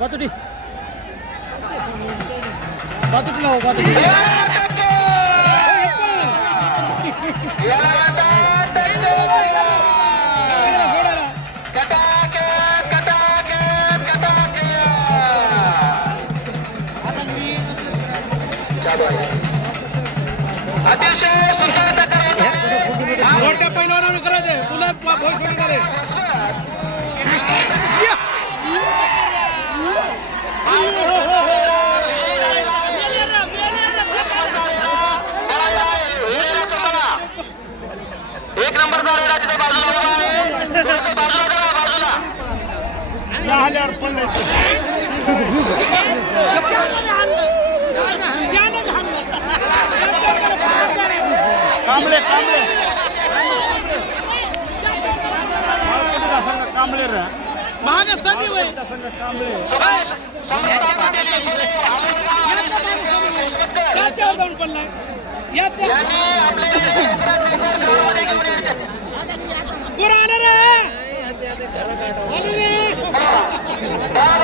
बातुटी. बातुटी लावा बातुटी. अतिशय सुंदर टक्कर होत. मोठ्या पैलवानाने करायचे तुला भविष्य कांबळे कांबळे संघ कांबळे र महाग संधी होय संघ कांबळे सुभाष याच्यावर जाऊन पडलाय याच्या पुरा आलं रे। Ah!